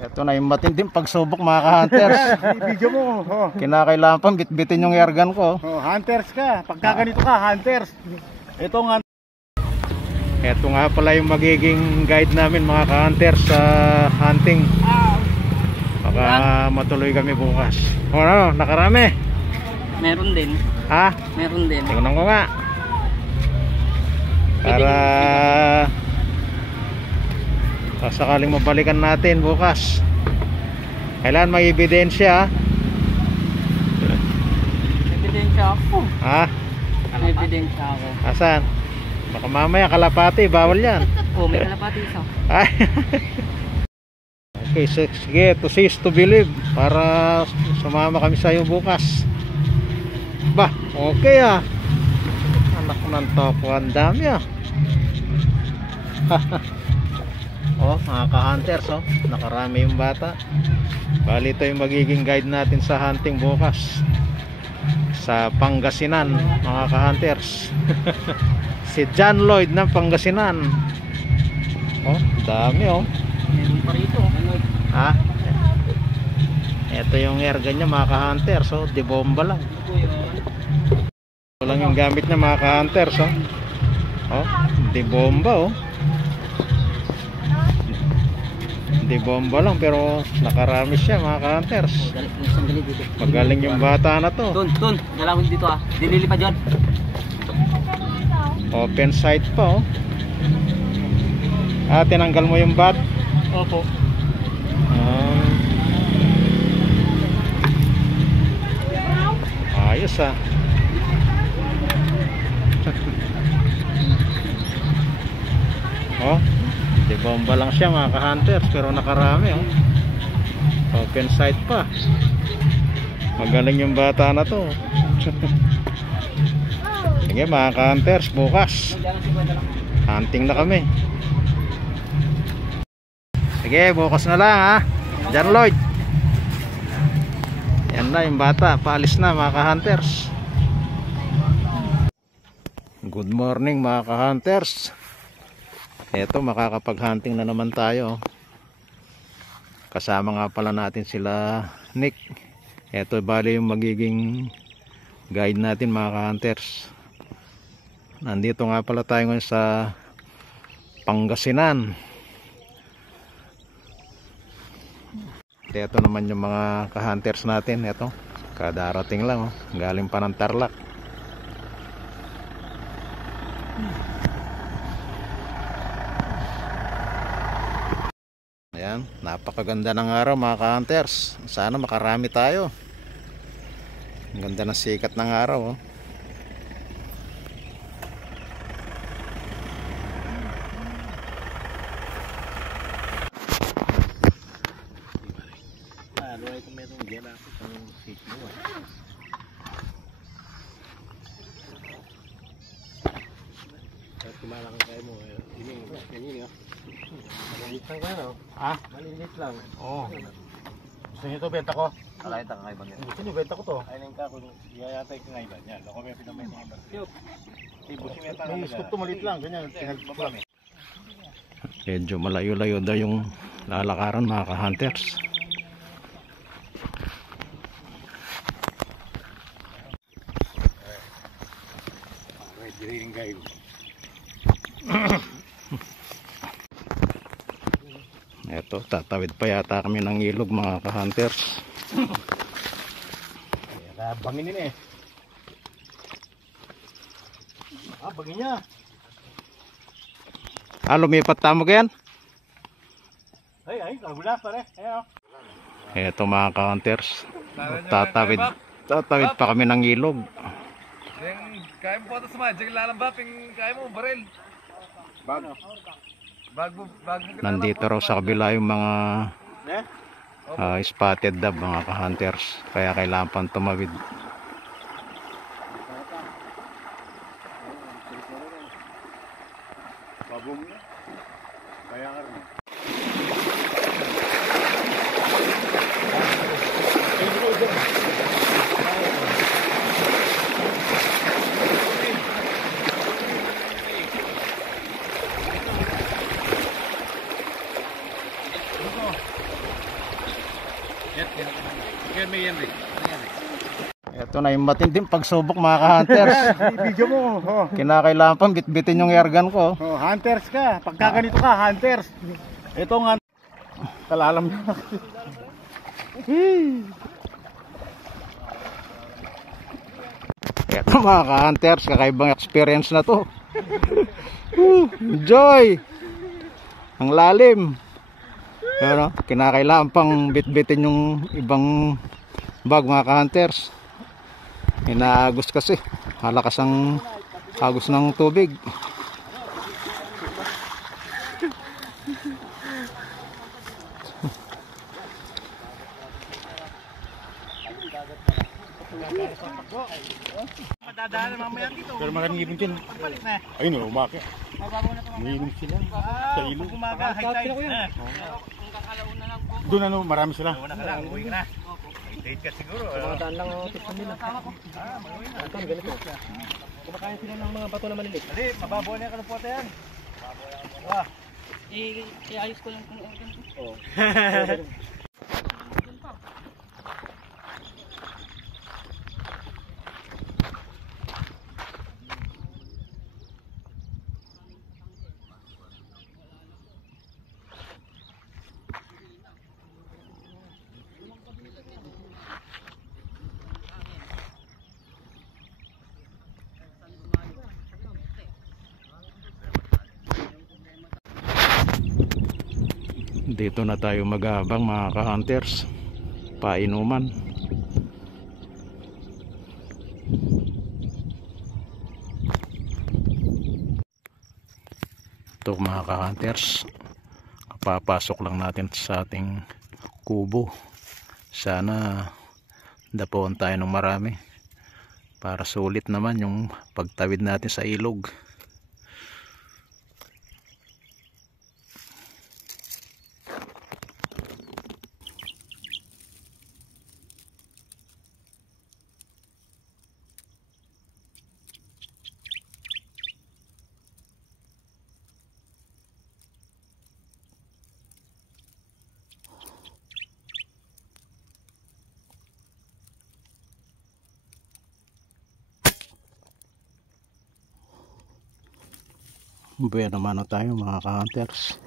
Ito na yung matinding pagsubok mga ka-hunters. Video mo. Oh. Kinakailangan pang bitbitin yung airgun ko. Oh, hunters ka. Pagka ganito ka, hunters. Ito nga. Ito nga pala yung magiging guide namin mga ka-hunters sa hunting. Baka matuloy kami bukas. O ano, nakarami? Meron din. Ha? Meron din. Tingnan ko nga. Para sakaling mabalikan natin bukas. Kailan may ebidensya? Ebidensya ako. Ha? May ebidensya ako. Asan? Baka mamaya kalapati, bawal yan. Oh, may kalapati isa. Ay. Okay, sige, to see is to believe. Para sumama kami sa iyo bukas. Bah, okay ah. Anak ng toko, ang dami ah. Oh, mga ka-hunters, oh, nakarami yung bata. Bali ito yung magiging guide natin sa hunting bukas sa Pangasinan, mga ka-hunters. Si John Lloyd ng Pangasinan. Oh, dami oh. Meron pa rito. Ha? Ito yung airgun niya mga ka-hunters, oh, di bomba lang. Ito lang yung gamit niya mga ka-hunters, oh. Oh, di bomba oh. Di bomba lang pero nakarami siya mga ka-hunters. Magaling yung bata na to. Tun, dalawin dito ah. Dililipad yun. Open sight pa oh. Ah, tinanggal mo yung bat? Opo. Ayos ah. Oh, di bomba lang siya mga ka-hunters pero nakarami oh. Open sight pa. Magaling yung bata na to. Sige mga ka-hunters, bukas hunting na kami. Sige, bukas na lang ha. John Lloyd. Yan na yung bata, paalis na mga ka-hunters. Good morning mga ka-hunters. Eto, makakapag-hunting na naman tayo. Kasama nga pala natin sila Nick. Eto, bali yung magiging guide natin mga ka-hunters. Nandito nga pala tayo ngayon sa Pangasinan. Eto naman yung mga ka-hunters natin. Eto, kadarating lang oh. Galing pa ng Tarlac. Ayan, napakaganda ng araw mga ka-hunters. Sana makarami tayo. Ang ganda ng sikat ng araw oh. Ah, malilit lang. Oo. Gusto niyo ito, benta ko? Alay, tangay ba yan? Gusto niyo, benta ko to. Ay, nang kako, yayatay ka nga ilan yan. Ako may pinamay mga baryo. May iskot to, maliit lang. Ganyan, tinagpap lang. Medyo malayo-layo daw yung lalakaran mga ka-hunters. Eto, tatawid pa yata kami ng ilog mga ka-hunters. Bangin din eh. Ah, bangin niya. Ah, lumipat tamo ka yan? Ay, wala pare. Ayan. Eto mga ka-hunters, tatawid pa kami ng ilog. Kaya mo po ito sa magic lalamba, kaya mo baril. Nandito raw sa kabila yung mga spotted dove mga ka-hunters, kaya kailangan pang tumawid. Babong niya. Kaya nga rin. Yan may yan rin. Ito na yung matinding pagsubok mga ka-hunters. Video mo. Oh. Kinakailangan pang bitbitin yung airgun ko. Oh, hunters ka. Pagka ganito ka, hunters. Ito nga. Kalalam na. Ito mga ka-hunters, kakaibang experience na to. Enjoy! Ang lalim. Ano, kinakailangan pang bitbitin yung ibang bag mga ka-hunters. Inaagos kasi. Halakas ang agos ng tubig. Pero maraming ibon dyan. Ayun, umakit. Umiinom sila. Sa ilog. Doon ano, marami sila. Date ka siguro. Daan lang ang tips nila. Ito, ganito. Kumakain sila ng mga bato na maliliit. Hindi, mababaw na yung kalupuan yan. I-ayos ko lang kung organ ko. Dito na tayo mag-aabang mga ka-hunters. Painuman. Ito mga ka-hunters, papasok lang natin sa ating kubo. Sana dapuan tayo ng marami para sulit naman yung pagtawid natin sa ilog. Buya naman na tayo mga ka-hunters.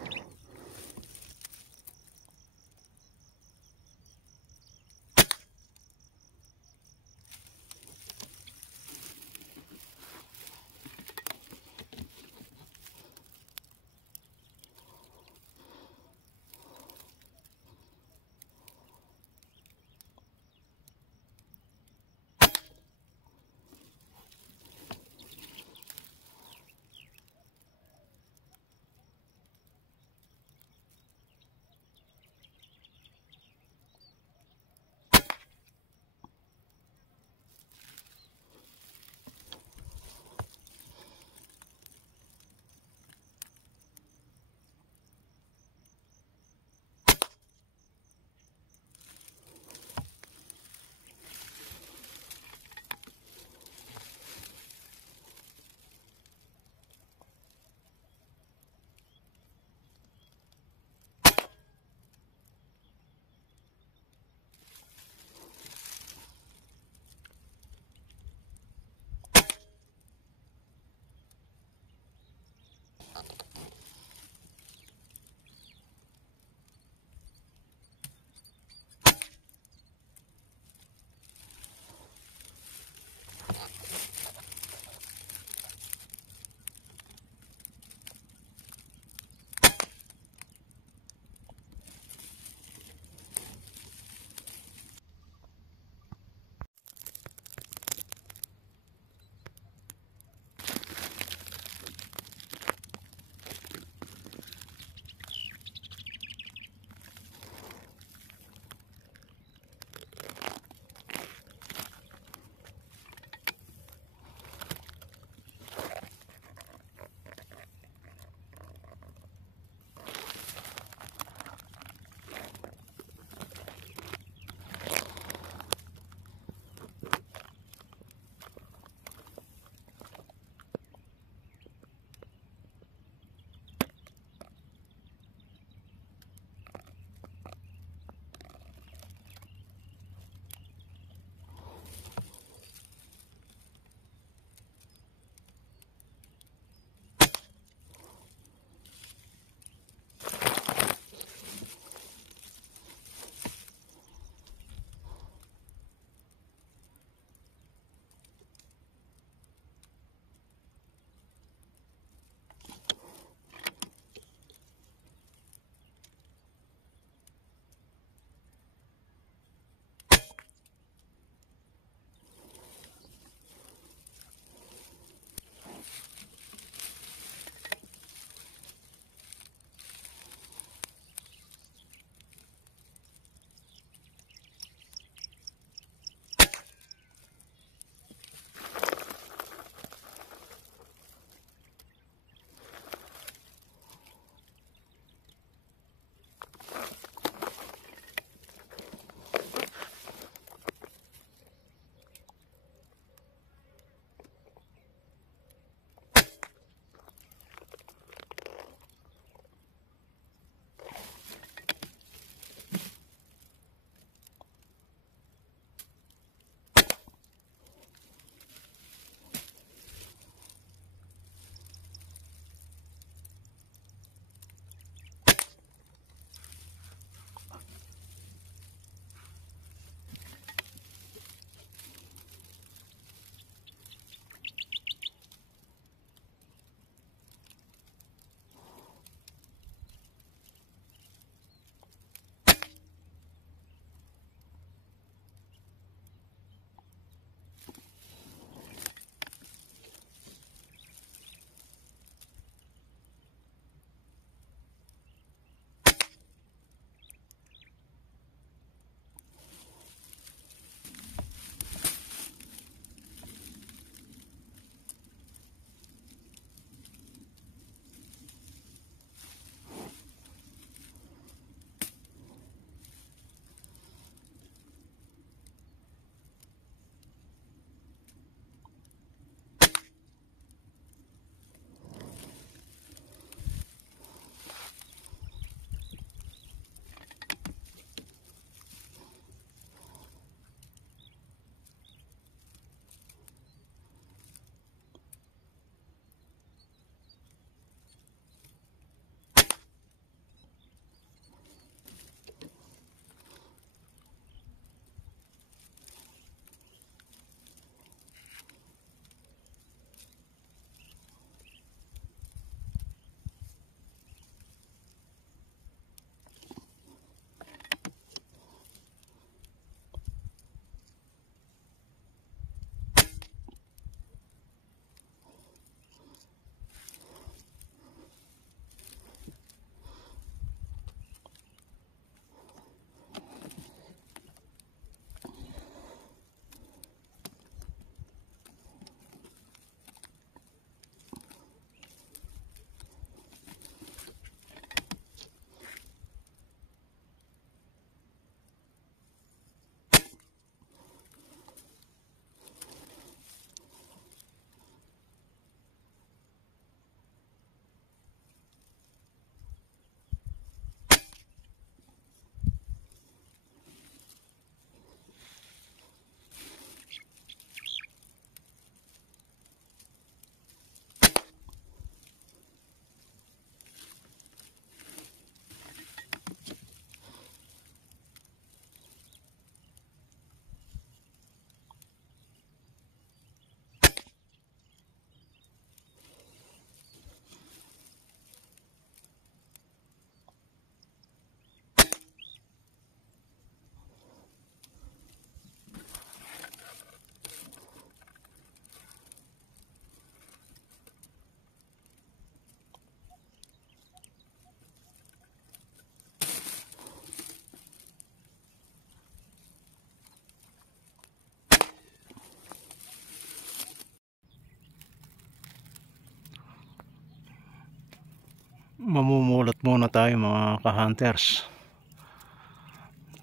mamumulot muna tayo mga ka-hunters.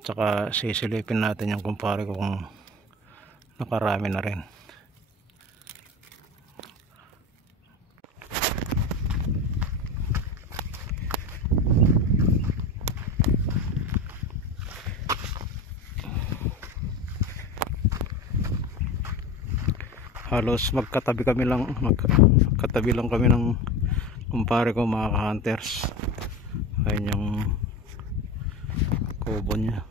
Tsaka sisilipin natin yung kumpare ko kung nakarami na rin. Halos magkatabi lang kami ng kumpare ko mga ka-hunters. Ayun yung kubo niya.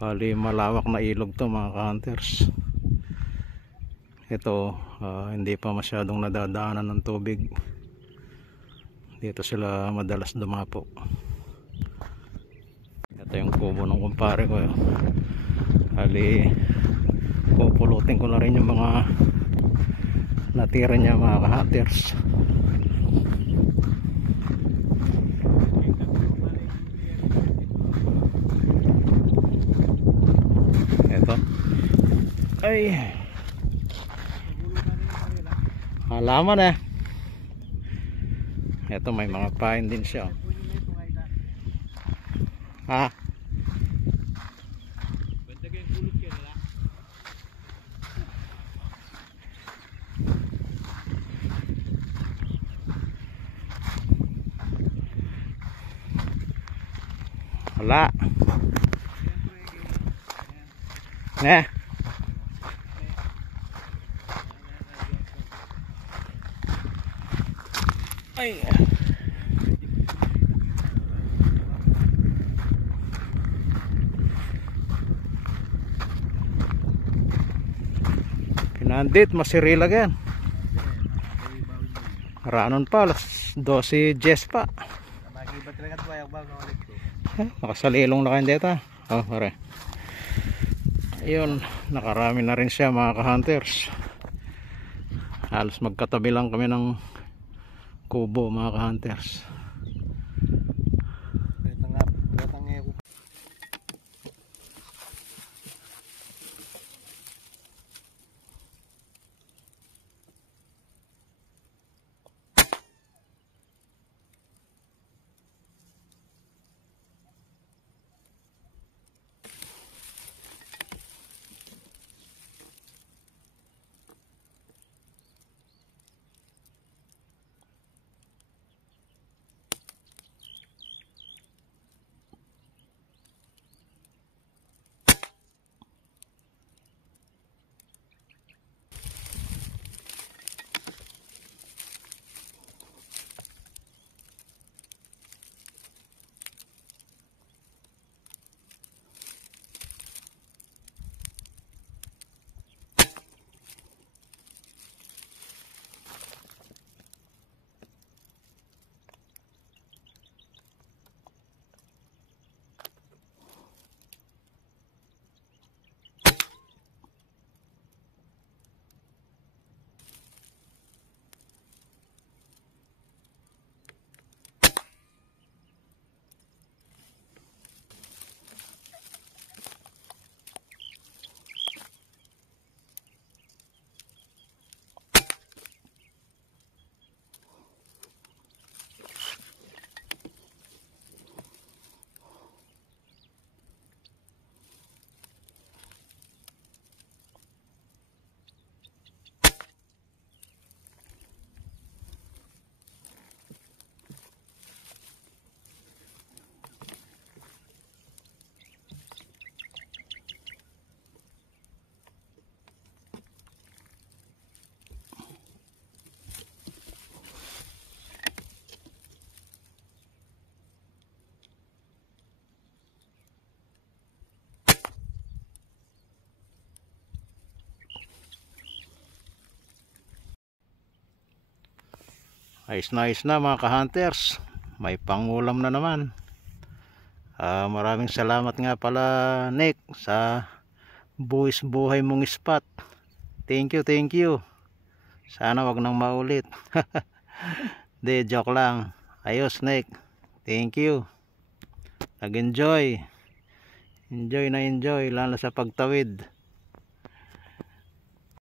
Bali malawak na ilog to mga ka-hunters. Ito hindi pa masyadong nadadaanan ng tubig. Dito sila madalas dumapo. Ito yung kubo ng kumpare ko. Bali pupulutin ko na rin yung mga natira niya mga ka-hunters. Ito ay halaman ito may mga pain din siya. Wala. Ay. Pinandit masirilag yan. Ranon pa alas 12:10 pa. Nakasalilong na kayo dito. Oh, pare. Ayun, nakarami na rin siya mga ka-hunters. Halos magkatabi lang kami ng kubo mga ka-hunters. Ayos na mga ka-hunters. May pangulam na naman. Maraming salamat nga pala Nick sa buwis buhay mong spot. Thank you. Sana wag nang maulit. De, joke lang. Ayos Nick. Thank you. Nag-enjoy. Enjoy lalo sa pagtawid.